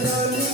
Yeah. No, no, no.